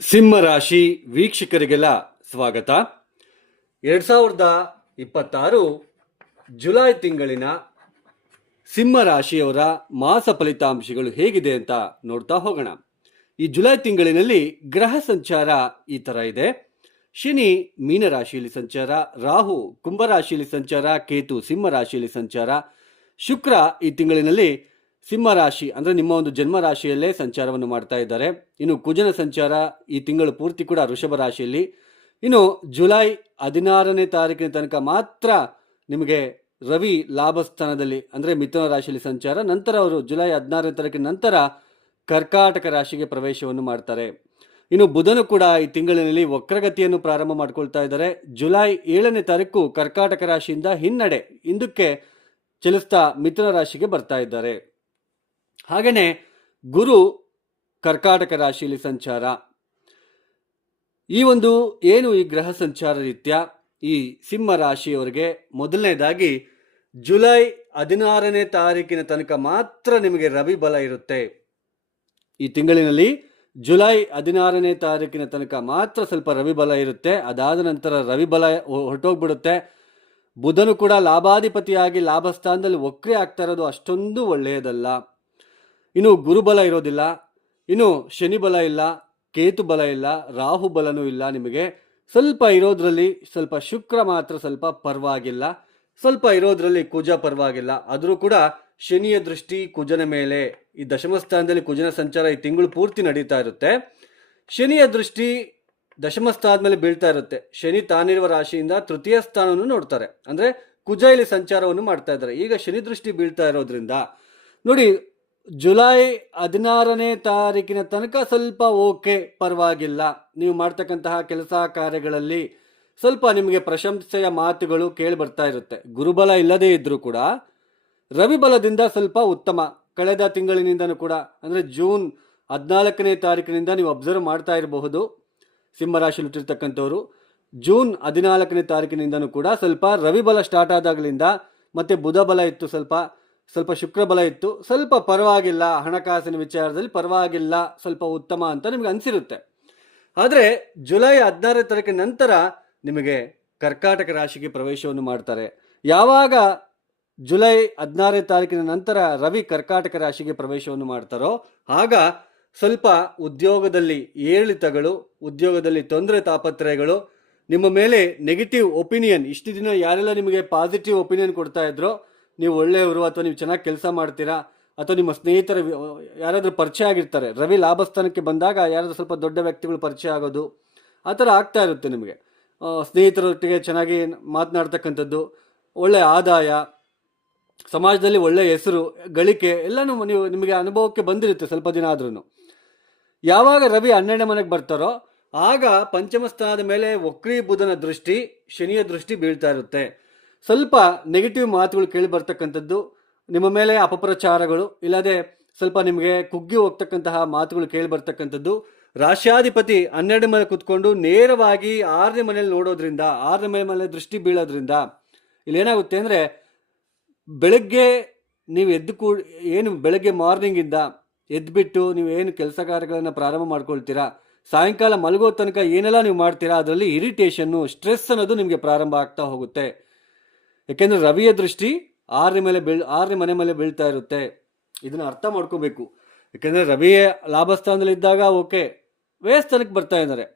ಸಿಂಹ ರಾಶಿ ವೀಕ್ಷಕರಿಗೆಲ್ಲ ಸ್ವಾಗತ. 2026 ಜುಲೈ ತಿಂಗಳಿನ ಸಿಂಹ ರಾಶಿಯವರ ಮಾಸ ಫಲಿತಾಂಶಗಳು ಹೇಗಿದೆ ಅಂತ ನೋಡ್ತಾ ಹೋಗೋಣ. ಈ ಜುಲೈ ತಿಂಗಳಿನಲ್ಲಿ ಗ್ರಹ ಸಂಚಾರ ಈ ತರ ಇದೆ. ಶನಿ ಮೀನ ರಾಶಿಯಲ್ಲಿ ಸಂಚಾರ, ರಾಹು ಕುಂಭ ರಾಶಿಯಲ್ಲಿ ಸಂಚಾರ, ಕೇತು ಸಿಂಹ ರಾಶಿಯಲ್ಲಿ ಸಂಚಾರ, ಶುಕ್ರ ಈ ತಿಂಗಳಿನಲ್ಲಿ ಸಿಂಹ ರಾಶಿ ಅಂದರೆ ನಿಮ್ಮ ಒಂದು ಜನ್ಮ ರಾಶಿಯಲ್ಲೇ ಸಂಚಾರವನ್ನು ಮಾಡ್ತಾ ಇದ್ದಾರೆ. ಇನ್ನು ಕುಜನ ಸಂಚಾರ ಈ ತಿಂಗಳು ಪೂರ್ತಿ ಕೂಡ ವೃಷಭ ರಾಶಿಯಲ್ಲಿ. ಇನ್ನು ಜುಲೈ 16ನೇ ತಾರೀಕಿನ ತನಕ ಮಾತ್ರ ನಿಮಗೆ ರವಿ ಲಾಭಸ್ಥಾನದಲ್ಲಿ ಅಂದರೆ ಮಿಥುನ ರಾಶಿಯಲ್ಲಿ ಸಂಚಾರ. ನಂತರ ಅವರು ಜುಲೈ 16ನೇ ತಾರೀಕಿನ ನಂತರ ಕರ್ಕಾಟಕ ರಾಶಿಗೆ ಪ್ರವೇಶವನ್ನು ಮಾಡ್ತಾರೆ. ಇನ್ನು ಬುಧನು ಕೂಡ ಈ ತಿಂಗಳಿನಲ್ಲಿ ವಕ್ರಗತಿಯನ್ನು ಪ್ರಾರಂಭ ಮಾಡ್ಕೊಳ್ತಾ ಇದ್ದಾರೆ. ಜುಲೈ 7ನೇ ತಾರೀಕು ಕರ್ಕಾಟಕ ರಾಶಿಯಿಂದ ಹಿನ್ನಡೆ ಹಿಂದಕ್ಕೆ ಚಲಿಸ್ತಾ ಮಿಥುನ ರಾಶಿಗೆ ಬರ್ತಾ ಇದ್ದಾರೆ. ಹಾಗೆಯೇ ಗುರು ಕರ್ಕಾಟಕ ರಾಶಿಯಲ್ಲಿ ಸಂಚಾರ. ಈ ಒಂದು ಏನು ಈ ಗ್ರಹ ಸಂಚಾರ ರೀತ್ಯ ಈ ಸಿಂಹ ರಾಶಿಯವರಿಗೆ ಮೊದಲನೇದಾಗಿ ಜುಲೈ 16ನೇ ತಾರೀಕಿನ ತನಕ ಮಾತ್ರ ನಿಮಗೆ ರವಿ ಬಲ ಇರುತ್ತೆ. ಈ ತಿಂಗಳಿನಲ್ಲಿ ಜುಲೈ 16ನೇ ತಾರೀಕಿನ ತನಕ ಮಾತ್ರ ಸ್ವಲ್ಪ ರವಿ ಬಲ ಇರುತ್ತೆ. ಅದಾದ ನಂತರ ರವಿ ಬಲ ಹೊರಟೋಗ್ಬಿಡುತ್ತೆ. ಬುಧನು ಕೂಡ ಲಾಭಾಧಿಪತಿಯಾಗಿ ಲಾಭಸ್ಥಾನದಲ್ಲಿ ವಕ್ರಿ ಆಗ್ತಾ ಇರೋದು ಅಷ್ಟೊಂದು ಒಳ್ಳೆಯದಲ್ಲ. ಇನ್ನು ಗುರುಬಲ ಇರೋದಿಲ್ಲ, ಇನ್ನು ಶನಿ ಬಲ ಇಲ್ಲ, ಕೇತು ಬಲ ಇಲ್ಲ, ರಾಹು ಬಲನೂ ಇಲ್ಲ. ನಿಮಗೆ ಸ್ವಲ್ಪ ಇರೋದ್ರಲ್ಲಿ ಸ್ವಲ್ಪ ಶುಕ್ರ ಮಾತ್ರ ಸ್ವಲ್ಪ ಪರವಾಗಿಲ್ಲ, ಸ್ವಲ್ಪ ಇರೋದ್ರಲ್ಲಿ ಕುಜ ಪರವಾಗಿಲ್ಲ. ಆದರೂ ಕೂಡ ಶನಿಯ ದೃಷ್ಟಿ ಕುಜನ ಮೇಲೆ, ಈ ದಶಮ ಸ್ಥಾನದಲ್ಲಿ ಕುಜನ ಸಂಚಾರ ಈ ತಿಂಗಳು ಪೂರ್ತಿ ನಡೀತಾ ಇರುತ್ತೆ. ಶನಿಯ ದೃಷ್ಟಿ ದಶಮ ಸ್ಥಾನದ ಮೇಲೆ ಬೀಳ್ತಾ ಇರುತ್ತೆ. ಶನಿ ತಾನಿರುವ ರಾಶಿಯಿಂದ ತೃತೀಯ ಸ್ಥಾನವನ್ನು ನೋಡ್ತಾರೆ, ಅಂದರೆ ಕುಜ ಇಲ್ಲಿ ಸಂಚಾರವನ್ನು ಮಾಡ್ತಾ ಇದ್ದಾರೆ. ಈಗ ಶನಿ ದೃಷ್ಟಿ ಬೀಳ್ತಾ ಇರೋದ್ರಿಂದ ನೋಡಿ, ಜುಲೈ 16ನೇ ತಾರೀಕಿನ ತನಕ ಸ್ವಲ್ಪ ಓಕೆ, ಪರವಾಗಿಲ್ಲ. ನೀವು ಮಾಡ್ತಕ್ಕಂತಹ ಕೆಲಸ ಕಾರ್ಯಗಳಲ್ಲಿ ಸ್ವಲ್ಪ ನಿಮಗೆ ಪ್ರಶಂಸೆಯ ಮಾತುಗಳು ಕೇಳಿ ಬರ್ತಾ ಇರುತ್ತೆ. ಗುರುಬಲ ಇಲ್ಲದೇ ಇದ್ರೂ ಕೂಡ ರವಿ ಬಲದಿಂದ ಸ್ವಲ್ಪ ಉತ್ತಮ. ಕಳೆದ ತಿಂಗಳಿನಿಂದನೂ ಕೂಡ ಅಂದರೆ ಜೂನ್ 14ನೇ ತಾರೀಕಿನಿಂದ ನೀವು ಅಬ್ಸರ್ವ್ ಮಾಡ್ತಾ ಇರಬಹುದು. ಸಿಂಹರಾಶಿಯಲ್ಲಿ ಹುಟ್ಟಿರ್ತಕ್ಕಂಥವ್ರು ಜೂನ್ 14ನೇ ತಾರೀಕಿನಿಂದನೂ ಕೂಡ ಸ್ವಲ್ಪ ರವಿ ಬಲ ಸ್ಟಾರ್ಟ್ ಆದಾಗಲಿಂದ, ಮತ್ತೆ ಬುಧ ಬಲ ಇತ್ತು, ಸ್ವಲ್ಪ ಶುಕ್ರ ಬಲ ಇತ್ತು, ಸ್ವಲ್ಪ ಪರವಾಗಿಲ್ಲ, ಹಣಕಾಸಿನ ವಿಚಾರದಲ್ಲಿ ಪರವಾಗಿಲ್ಲ, ಸ್ವಲ್ಪ ಉತ್ತಮ ಅಂತ ನಿಮಗೆ ಅನಿಸಿರುತ್ತೆ. ಆದರೆ ಜುಲೈ 16ನೇ ತಾರೀಕಿನ ನಂತರ ನಿಮಗೆ ಕರ್ಕಾಟಕ ರಾಶಿಗೆ ಪ್ರವೇಶವನ್ನು ಮಾಡ್ತಾರೆ. ಯಾವಾಗ ಜುಲೈ 16ನೇ ತಾರೀಕಿನ ನಂತರ ರವಿ ಕರ್ಕಾಟಕ ರಾಶಿಗೆ ಪ್ರವೇಶವನ್ನು ಮಾಡ್ತಾರೋ ಆಗ ಸ್ವಲ್ಪ ಉದ್ಯೋಗದಲ್ಲಿ ಏರಿಳಿತಗಳು, ಉದ್ಯೋಗದಲ್ಲಿ ತೊಂದರೆ ತಾಪತ್ರಯಗಳು, ನಿಮ್ಮ ಮೇಲೆ ನೆಗೆಟಿವ್ ಒಪಿನಿಯನ್, ಇಷ್ಟು ದಿನ ಯಾರೆಲ್ಲ ನಿಮಗೆ ಪಾಸಿಟಿವ್ ಒಪಿನಿಯನ್ ಕೊಡ್ತಾ ಇದ್ರೋ, ನೀವು ಒಳ್ಳೆಯವರು ಅಥವಾ ನೀವು ಚೆನ್ನಾಗಿ ಕೆಲಸ ಮಾಡ್ತೀರಾ ಅಥವಾ ನಿಮ್ಮ ಸ್ನೇಹಿತರ ಯಾರಾದರೂ ಪರಿಚಯ ಆಗಿರ್ತಾರೆ, ರವಿ ಲಾಭಸ್ಥಾನಕ್ಕೆ ಬಂದಾಗ ಯಾರಾದರೂ ಸ್ವಲ್ಪ ದೊಡ್ಡ ವ್ಯಕ್ತಿಗಳು ಪರಿಚಯ ಆಗೋದು ಆ ಥರ ಆಗ್ತಾ ಇರುತ್ತೆ. ನಿಮಗೆ ಸ್ನೇಹಿತರೊಟ್ಟಿಗೆ ಚೆನ್ನಾಗಿ ಮಾತನಾಡ್ತಕ್ಕಂಥದ್ದು, ಒಳ್ಳೆಯ ಆದಾಯ, ಸಮಾಜದಲ್ಲಿ ಒಳ್ಳೆಯ ಹೆಸರು ಗಳಿಕೆ ಎಲ್ಲನೂ ನಿಮಗೆ ಅನುಭವಕ್ಕೆ ಬಂದಿರುತ್ತೆ ಸ್ವಲ್ಪ ದಿನ ಆದ್ರೂ. ಯಾವಾಗ ರವಿ 12ನೇ ಮನೆಗೆ ಬರ್ತಾರೋ ಆಗ ಪಂಚಮ ಸ್ಥಾನದ ಮೇಲೆ ವಕ್ರೀ ಬುಧನ ದೃಷ್ಟಿ, ಶನಿಯ ದೃಷ್ಟಿ ಬೀಳ್ತಾ ಇರುತ್ತೆ. ಸ್ವಲ್ಪ ನೆಗೆಟಿವ್ ಮಾತುಗಳು ಕೇಳಿ ಬರ್ತಕ್ಕಂಥದ್ದು, ನಿಮ್ಮ ಮೇಲೆ ಅಪಪ್ರಚಾರಗಳು, ಇಲ್ಲದೆ ಸ್ವಲ್ಪ ನಿಮಗೆ ಕುಗ್ಗಿ ಹೋಗ್ತಕ್ಕಂತಹ ಮಾತುಗಳು ಕೇಳಿ ಬರ್ತಕ್ಕಂಥದ್ದು. ರಾಶ್ಯಾಧಿಪತಿ 12ನೇ ಮನೆ ಕುತ್ಕೊಂಡು ನೇರವಾಗಿ 6ನೇ ಮನೇಲಿ ನೋಡೋದ್ರಿಂದ, 6ನೇ ಮನೆ ದೃಷ್ಟಿ ಬೀಳೋದ್ರಿಂದ ಇಲ್ಲೇನಾಗುತ್ತೆ ಅಂದರೆ, ಬೆಳಗ್ಗೆ ನೀವು ಏನು ಬೆಳಗ್ಗೆ ಮಾರ್ನಿಂಗಿಂದ ಎದ್ಬಿಟ್ಟು ನೀವು ಏನು ಕೆಲಸ ಕಾರ್ಯಗಳನ್ನು ಪ್ರಾರಂಭ ಮಾಡ್ಕೊಳ್ತೀರಾ, ಸಾಯಂಕಾಲ ಮಲಗೋ ತನಕ ಏನೆಲ್ಲ ನೀವು ಮಾಡ್ತೀರಾ, ಅದರಲ್ಲಿ ಇರಿಟೇಷನ್ನು, ಸ್ಟ್ರೆಸ್ ಅನ್ನೋದು ನಿಮಗೆ ಪ್ರಾರಂಭ ಆಗ್ತಾ ಹೋಗುತ್ತೆ. ಯಾಕೆಂದರೆ ರವಿಯ ದೃಷ್ಟಿ 6ನೇ ಮನೆ ಮೇಲೆ ಬೀಳ್ತಾ ಇರುತ್ತೆ. ಇದನ್ನು ಅರ್ಥ ಮಾಡ್ಕೋಬೇಕು. ಯಾಕೆಂದರೆ ರವಿಯೇ ಲಾಭಸ್ಥಾನದಲ್ಲಿದ್ದಾಗ ಓಕೆ, ವ್ಯಯಸ್ಥಾನಕ್ಕೆ ಬರ್ತಾ ಇದ್ದಾರೆ.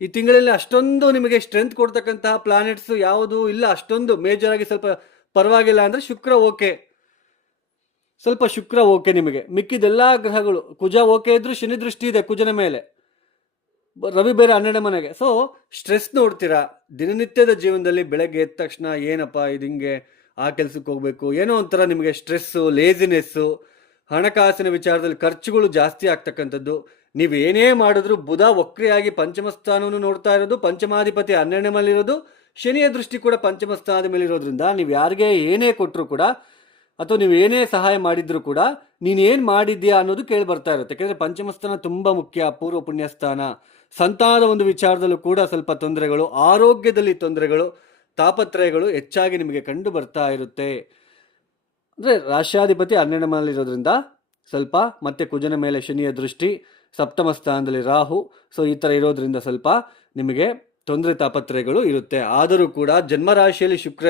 ಈ ತಿಂಗಳಲ್ಲಿ ಅಷ್ಟೊಂದು ನಿಮಗೆ ಸ್ಟ್ರೆಂತ್ ಕೊಡ್ತಕ್ಕಂತಹ ಪ್ಲಾನೆಟ್ಸ್ ಯಾವುದು ಇಲ್ಲ, ಅಷ್ಟೊಂದು ಮೇಜರ್ ಆಗಿ. ಸ್ವಲ್ಪ ಪರವಾಗಿಲ್ಲ ಅಂದರೆ ಶುಕ್ರ ಓಕೆ, ಸ್ವಲ್ಪ ಶುಕ್ರ ಓಕೆ ನಿಮಗೆ. ಮಿಕ್ಕಿದೆಲ್ಲ ಗ್ರಹಗಳು, ಕುಜ ಓಕೆ ಇದ್ರೂ ಶನಿ ದೃಷ್ಟಿ ಇದೆ ಕುಜನ ಮೇಲೆ, ರವಿ ಬೇರೆ 12ನೇ ಮನೆಗೆ. ಸೊ ಸ್ಟ್ರೆಸ್ ನೋಡ್ತೀರಾ ದಿನನಿತ್ಯದ ಜೀವನದಲ್ಲಿ. ಬೆಳಗ್ಗೆ ಎದ್ದ ತಕ್ಷಣ ಏನಪ್ಪ ಇದು ಹಿಂಗೆ, ಆ ಕೆಲಸಕ್ಕೆ ಹೋಗ್ಬೇಕು, ಏನೋ ಒಂಥರ ನಿಮಗೆ ಸ್ಟ್ರೆಸ್ಸು, ಲೇಜಿನೆಸ್ಸು, ಹಣಕಾಸಿನ ವಿಚಾರದಲ್ಲಿ ಖರ್ಚುಗಳು ಜಾಸ್ತಿ ಆಗ್ತಕ್ಕಂಥದ್ದು. ನೀವು ಏನೇ ಮಾಡಿದ್ರು ಬುಧ ವಕ್ರಿಯಾಗಿ ಪಂಚಮ ಸ್ಥಾನವನ್ನು ನೋಡ್ತಾ ಇರೋದು, ಪಂಚಮಾಧಿಪತಿ 12ನೇ ಮೇಲೆ ಇರೋದು, ಶನಿಯ ದೃಷ್ಟಿ ಕೂಡ ಪಂಚಮ ಸ್ಥಾನದ ಮೇಲೆ ಇರೋದ್ರಿಂದ ನೀವು ಯಾರಿಗೆ ಏನೇ ಕೊಟ್ಟರು ಕೂಡ ಅಥವಾ ನೀವು ಏನೇ ಸಹಾಯ ಮಾಡಿದ್ರು ಕೂಡ ನೀನೇನು ಮಾಡಿದ್ಯಾ ಅನ್ನೋದು ಕೇಳಿ ಬರ್ತಾ ಇರುತ್ತೆ. ಯಾಕೆಂದರೆ ಪಂಚಮ ಸ್ಥಾನ ತುಂಬ ಮುಖ್ಯ, ಪೂರ್ವ ಪುಣ್ಯ ಸ್ಥಾನ. ಸಂತಾನದ ಒಂದು ವಿಚಾರದಲ್ಲೂ ಕೂಡ ಸ್ವಲ್ಪ ತೊಂದರೆಗಳು, ಆರೋಗ್ಯದಲ್ಲಿ ತೊಂದರೆಗಳು, ತಾಪತ್ರಯಗಳು ಹೆಚ್ಚಾಗಿ ನಿಮಗೆ ಕಂಡು ಬರ್ತಾ ಇರುತ್ತೆ. ಅಂದರೆ ರಾಶ್ಯಾಧಿಪತಿ 12ನೇ ಮನೆಯಲ್ಲಿರೋದ್ರಿಂದ ಸ್ವಲ್ಪ, ಮತ್ತೆ ಕುಜನ ಮೇಲೆ ಶನಿಯ ದೃಷ್ಟಿ, ಸಪ್ತಮ ಸ್ಥಾನದಲ್ಲಿ ರಾಹು. ಸೊ ಈ ಥರ ಇರೋದ್ರಿಂದ ಸ್ವಲ್ಪ ನಿಮಗೆ ತೊಂದರೆ ತಾಪತ್ರಯಗಳು ಇರುತ್ತೆ. ಆದರೂ ಕೂಡ ಜನ್ಮರಾಶಿಯಲ್ಲಿ ಶುಕ್ರ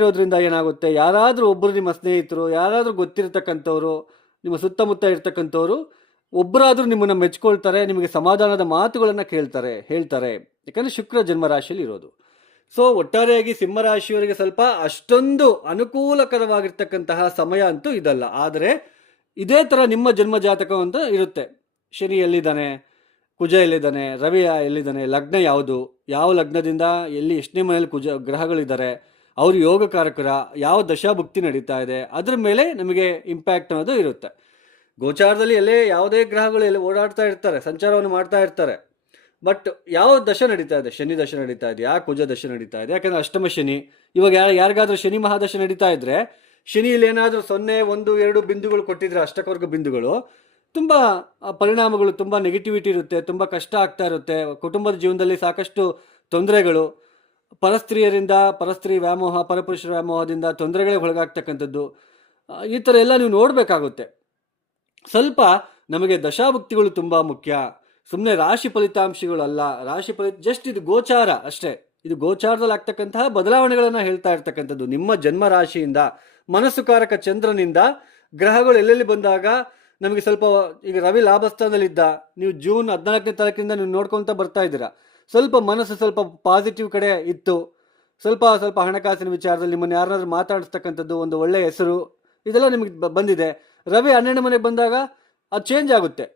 ಇರೋದ್ರಿಂದ ಏನಾಗುತ್ತೆ, ಯಾರಾದರೂ ಒಬ್ಬರು ನಿಮ್ಮ ಸ್ನೇಹಿತರು, ಯಾರಾದರೂ ಗೊತ್ತಿರತಕ್ಕಂಥವ್ರು, ನಿಮ್ಮ ಸುತ್ತಮುತ್ತ ಇರ್ತಕ್ಕಂಥವ್ರು ಒಬ್ಬರಾದರೂ ನಿಮ್ಮನ್ನು ಮೆಚ್ಕೊಳ್ತಾರೆ, ನಿಮಗೆ ಸಮಾಧಾನದ ಮಾತುಗಳನ್ನು ಹೇಳ್ತಾರೆ. ಯಾಕಂದರೆ ಶುಕ್ರ ಜನ್ಮರಾಶಿಯಲ್ಲಿ ಇರೋದು. ಸೊ ಒಟ್ಟಾರೆಯಾಗಿ ಸಿಂಹರಾಶಿಯವರಿಗೆ ಸ್ವಲ್ಪ ಅಷ್ಟೊಂದು ಅನುಕೂಲಕರವಾಗಿರ್ತಕ್ಕಂತಹ ಸಮಯ ಅಂತೂ ಇದಲ್ಲ. ಆದರೆ ಇದೇ ಥರ ನಿಮ್ಮ ಜನ್ಮ ಜಾತಕ ಅಂತ ಇರುತ್ತೆ. ಶನಿ ಎಲ್ಲಿದ್ದಾನೆ, ಕುಜ ಎಲ್ಲಿದ್ದಾನೆ, ರವಿ ಎಲ್ಲಿದ್ದಾನೆ, ಲಗ್ನ ಯಾವುದು, ಯಾವ ಲಗ್ನದಿಂದ ಎಲ್ಲಿ ಎಷ್ಟನೇ ಮನೆಯಲ್ಲಿ ಗ್ರಹಗಳಿದ್ದಾರೆ, ಅವರು ಯೋಗಕಾರಕರ, ಯಾವ ದಶಾಭುಕ್ತಿ ನಡೀತಾ ಇದೆ, ಅದ್ರ ಮೇಲೆ ನಮಗೆ ಇಂಪ್ಯಾಕ್ಟ್ ಅನ್ನೋದು ಇರುತ್ತೆ. ಗೋಚಾರದಲ್ಲಿ ಯಾವುದೇ ಗ್ರಹಗಳು ಎಲ್ಲಿ ಓಡಾಡ್ತಾ ಇರ್ತಾರೆ, ಸಂಚಾರವನ್ನು ಮಾಡ್ತಾ ಇರ್ತಾರೆ. ಬಟ್ ಯಾವ ದಶ ನಡೀತಾ ಇದೆ, ಶನಿ ದಶ ನಡೀತಾ ಇದೆ, ಯಾವ ಕುಜ ದಶ ನಡೀತಾ ಇದೆ. ಯಾಕಂದರೆ ಅಷ್ಟಮ ಶನಿ. ಇವಾಗ ಯಾರಿಗಾದ್ರೂ ಶನಿ ಮಹಾದಶ ನಡೀತಾ ಇದ್ರೆ, ಶನಿಯಲ್ಲಿ ಏನಾದರೂ 0, 1, 2 ಬಿಂದುಗಳು ಕೊಟ್ಟಿದ್ರೆ, ಅಷ್ಟಕವರ್ಗ ಬಿಂದುಗಳು, ತುಂಬ ಪರಿಣಾಮಗಳು, ತುಂಬ ನೆಗೆಟಿವಿಟಿ ಇರುತ್ತೆ, ತುಂಬ ಕಷ್ಟ ಆಗ್ತಾ ಇರುತ್ತೆ. ಕುಟುಂಬದ ಜೀವನದಲ್ಲಿ ಸಾಕಷ್ಟು ತೊಂದರೆಗಳು, ಪರಸ್ತ್ರೀ ವ್ಯಾಮೋಹ, ಪರಪುರುಷರ ವ್ಯಾಮೋಹದಿಂದ ತೊಂದರೆಗಳೇ ಒಳಗಾಗ್ತಕ್ಕಂಥದ್ದು, ಈ ಥರ ಎಲ್ಲ ನೀವು ನೋಡಬೇಕಾಗುತ್ತೆ. ಸ್ವಲ್ಪ ನಮಗೆ ದಶಾಭುಕ್ತಿಗಳು ತುಂಬ ಮುಖ್ಯ. ಸುಮ್ಮನೆ ರಾಶಿ ಫಲಿತಾಂಶಗಳು ಅಲ್ಲ. ಜಸ್ಟ್ ಇದು ಗೋಚಾರ ಅಷ್ಟೇ. ಇದು ಗೋಚಾರದಲ್ಲಿ ಆಗ್ತಕ್ಕಂತಹ ಬದಲಾವಣೆಗಳನ್ನು ಹೇಳ್ತಾ ಇರ್ತಕ್ಕಂಥದ್ದು. ನಿಮ್ಮ ಜನ್ಮ ರಾಶಿಯಿಂದ, ಮನಸ್ಸುಕಾರಕ ಚಂದ್ರನಿಂದ ಗ್ರಹಗಳು ಎಲ್ಲೆಲ್ಲಿ ಬಂದಾಗ ನಮಗೆ ಸ್ವಲ್ಪ, ಈಗ ರವಿ ಲಾಭಸ್ಥಾನದಲ್ಲಿದ್ದ, ನೀವು ಜೂನ್ 14ನೇ ತಾರೀಕಿನಿಂದ ನೀವು ನೋಡ್ಕೊತ ಬರ್ತಾ ಇದ್ದೀರಾ. ಸ್ವಲ್ಪ ಮನಸ್ಸು ಸ್ವಲ್ಪ ಪಾಸಿಟಿವ್ ಕಡೆ ಇತ್ತು. ಸ್ವಲ್ಪ ಹಣಕಾಸಿನ ವಿಚಾರದಲ್ಲಿ ನಿಮ್ಮನ್ನು ಯಾರನ್ನಾದ್ರೂ ಮಾತಾಡಿಸ್ತಕ್ಕಂಥದ್ದು, ಒಂದು ಒಳ್ಳೆಯ ಹೆಸರು, ಇದೆಲ್ಲ ನಿಮಗೆ ಬಂದಿದೆ. ರವಿ 12ನೇ ಮನೆಗೆ ಬಂದಾಗ ಅದು ಚೇಂಜ್ ಆಗುತ್ತೆ,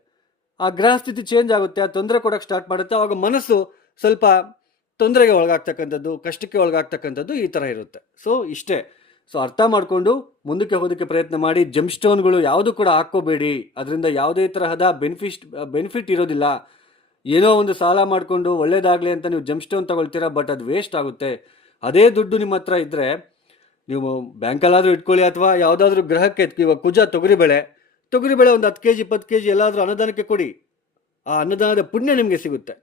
ಆ ಗ್ರಹ ಸ್ಥಿತಿ ಚೇಂಜ್ ಆಗುತ್ತೆ, ಆ ತೊಂದರೆ ಕೊಡೋಕ್ಕೆ ಸ್ಟಾರ್ಟ್ ಮಾಡುತ್ತೆ. ಆವಾಗ ಮನಸ್ಸು ಸ್ವಲ್ಪ ತೊಂದರೆಗೆ ಒಳಗಾಗ್ತಕ್ಕಂಥದ್ದು, ಕಷ್ಟಕ್ಕೆ ಒಳಗಾಗ್ತಕ್ಕಂಥದ್ದು ಈ ಥರ ಇರುತ್ತೆ. ಸೊ ಇಷ್ಟೇ. ಸೊ ಅರ್ಥ ಮಾಡಿಕೊಂಡು ಮುಂದಕ್ಕೆ ಹೋಗೋದಕ್ಕೆ ಪ್ರಯತ್ನ ಮಾಡಿ. ಜಮ್ ಸ್ಟೋನ್ಗಳು ಯಾವುದು ಕೂಡ ಹಾಕ್ಕೋಬೇಡಿ, ಅದರಿಂದ ಯಾವುದೇ ತರಹದ ಬೆನಿಫಿಟ್ ಇರೋದಿಲ್ಲ. ಏನೋ ಒಂದು ಸಾಲ ಮಾಡಿಕೊಂಡು ಒಳ್ಳೇದಾಗಲಿ ಅಂತ ನೀವು ಜಮ್ ಸ್ಟೋನ್ ತಗೊಳ್ತೀರಾ, ಬಟ್ ಅದು ವೇಸ್ಟ್ ಆಗುತ್ತೆ. ಅದೇ ದುಡ್ಡು ನಿಮ್ಮ ಹತ್ರ ಇದ್ದರೆ ನೀವು ಬ್ಯಾಂಕಲ್ಲಾದರೂ ಇಟ್ಕೊಳ್ಳಿ, ಅಥವಾ ಯಾವುದಾದ್ರೂ ಗ್ರಹಕ್ಕೆ, ಇವಾಗ ಕುಜ ತೊಗರಿಬೇಳೆ ಒಂದು 10 kg 20 kg ಎಲ್ಲಾದರೂ ಅನ್ನದಾನಕ್ಕೆ ಕೊಡಿ. ಆ ಅನ್ನದಾನದ ಪುಣ್ಯ ನಿಮಗೆ ಸಿಗುತ್ತೆ.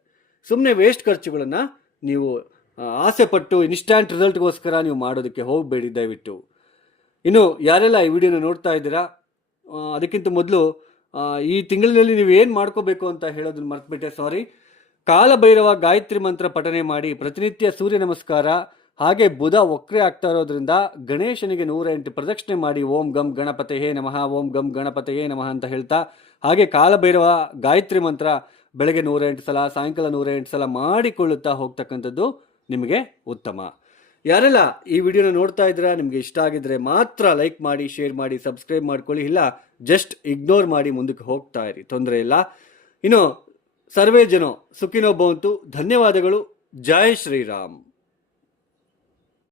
ಸುಮ್ಮನೆ ವೇಸ್ಟ್ ಖರ್ಚುಗಳನ್ನು ನೀವು ಆಸೆ ಪಟ್ಟು ಇನ್ಸ್ಟ್ಯಾಂಟ್ ರಿಸಲ್ಟ್ಗೋಸ್ಕರ ನೀವು ಮಾಡೋದಕ್ಕೆ ಹೋಗಬೇಡಿ ದಯವಿಟ್ಟು. ಇನ್ನು ಯಾರೆಲ್ಲ ಈ ವಿಡಿಯೋನ ನೋಡ್ತಾ ಇದ್ದೀರಾ, ಅದಕ್ಕಿಂತ ಮೊದಲು ಈ ತಿಂಗಳಿನಲ್ಲಿ ನೀವು ಏನು ಮಾಡ್ಕೋಬೇಕು ಅಂತ ಹೇಳೋದನ್ನ ಮರ್ತ್ಬಿಟ್ಟೆ, ಸಾರಿ. ಕಾಲಭೈರವ ಗಾಯತ್ರಿ ಮಂತ್ರ ಪಠನೆ ಮಾಡಿ, ಪ್ರತಿನಿತ್ಯ ಸೂರ್ಯ ನಮಸ್ಕಾರ, ಹಾಗೆ ಬುಧ ವಕ್ರೆ ಆಗ್ತಾ ಇರೋದ್ರಿಂದ ಗಣೇಶನಿಗೆ 108 ಪ್ರದಕ್ಷಿಣೆ ಮಾಡಿ, ಓಂ ಗಂ ಗಣಪತಯೇ ನಮಃ, ಓಂ ಗಂ ಗಣಪತಯೇ ನಮಃ ಅಂತ ಹೇಳ್ತಾ, ಹಾಗೆ ಕಾಲಭೈರವ ಗಾಯತ್ರಿ ಮಂತ್ರ ಬೆಳಗ್ಗೆ 108 ಸಲ, ಸಾಯಂಕಾಲ 108 ಸಲ ಮಾಡಿಕೊಳ್ಳುತ್ತಾ ಹೋಗ್ತಕ್ಕಂಥದ್ದು ನಿಮಗೆ ಉತ್ತಮ. ಯಾರೆಲ್ಲ ಈ ವಿಡಿಯೋನ ನೋಡ್ತಾ ಇದ್ದೀರಾ, ನಿಮಗೆ ಇಷ್ಟ ಆಗಿದ್ರೆ ಮಾತ್ರ ಲೈಕ್ ಮಾಡಿ, ಶೇರ್ ಮಾಡಿ, ಸಬ್ಸ್ಕ್ರೈಬ್ ಮಾಡ್ಕೊಳ್ಳಿ. ಇಲ್ಲ ಜಸ್ಟ್ ಇಗ್ನೋರ್ ಮಾಡಿ ಮುಂದಕ್ಕೆ ಹೋಗ್ತಾ ಇರಿ, ತೊಂದರೆ ಇಲ್ಲ. ಇನ್ನು ಸರ್ವೇ ಜನೋ ಸುಖಿನೋ ಭವಂತು. ಧನ್ಯವಾದಗಳು. ಜೈ ಶ್ರೀರಾಮ್.